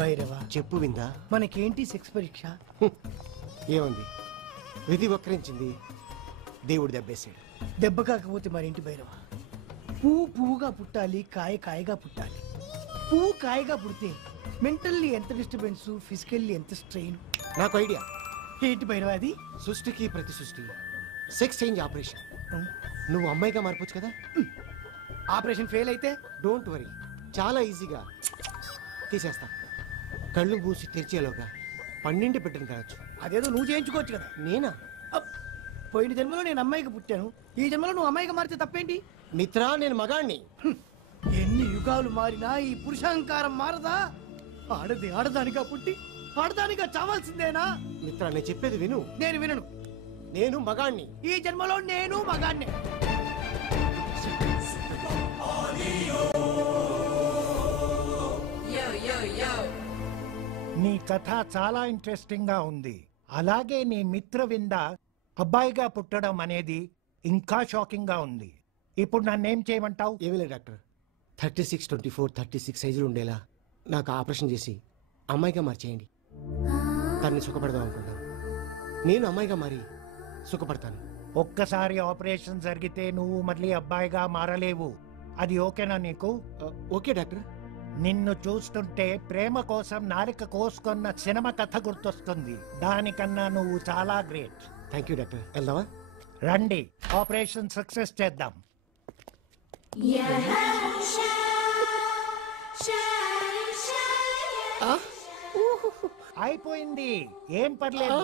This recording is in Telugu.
భైరవా చెప్పు విందా. మనకేంటి సెక్స్ పరీక్ష? ఏముంది, విధి వక్రించింది, దేవుడు దెబ్బేసాడు. దెబ్బ కాకపోతే మరేంటి భైరవా? పువ్వు పువ్వుగా పుట్టాలి, కాయ కాయగా పుట్టాలి. పువ్వు కాయగా పుడితే మెంటల్లీ ఎంత డిస్టర్బెన్స్, ఫిజికల్లీ ఎంత స్ట్రెయిన్. నాకు ఐడియా. ఏంటి భైరవా అది? సృష్టికి ప్రతి సృష్టి సెక్స్ చేంజ్ ఆపరేషన్. నువ్వు అమ్మాయిగా మారిపోవచ్చు కదా. ఆపరేషన్ ఫెయిల్ అయితే? డోంట్ వరీ, చాలా ఈజీగా తీసేస్తా. కళ్ళు మూసి తెరిచేలోగా 12 బిడ్డను కావచ్చు. అదేదో నువ్వు చేయించుకోవచ్చు కదా. నేనా? పోయిన జన్మలో నేను అమ్మాయిగా పుట్టాను, ఈ జన్మలో నువ్వు అమ్మాయిగా మారితే తప్పేంటి? మిత్రా, నేను మగాణ్ణి. ఎన్ని యుగాలు మారినా ఈ పురుషాహంకారం మారదా? ఆడది ఆడదానిగా పుట్టి ఆడదానిగా చావాల్సిందేనా? మిత్రా, నేను చెప్పేది విను. నేను వినను. నేను మగాణ్ణి. ఈ జన్మలో నేను మగాణ్ణే. నీ కథ చాలా ఇంట్రెస్టింగ్ గా ఉంది. అలాగే నీ మిత్ర వింద అబ్బాయిగా పుట్టడం అనేది ఇంకా షాకింగ్ గా ఉంది. ఇప్పుడు నన్నేం చేయమంటావు? ఏమీ లేదు డాక్టర్. 36, 24, 36 సైజులు ఉండేలా నాకు ఆపరేషన్ చేసి అమ్మాయిగా మార్చేయండి. తన్ని సుఖపడదాం అనుకుంటాను. నేను అమ్మాయిగా మారి సుఖపడతాను. ఒక్కసారి ఆపరేషన్ జరిగితే నువ్వు మళ్ళీ అబ్బాయిగా మారలేవు. అది ఓకేనా నీకు? Okay doctor. నిన్ను చూస్తుంటే ప్రేమ కోసం నారిక కోసుకున్న సినిమా కథ గుర్తొస్తుంది. దానికన్నా నువ్వు చాలా గ్రేట్. Thank you doctor. వెళ్దామా? రండి, ఆపరేషన్ సక్సెస్ చేద్దాం. అయిపోయింది, ఏం పర్లేదు.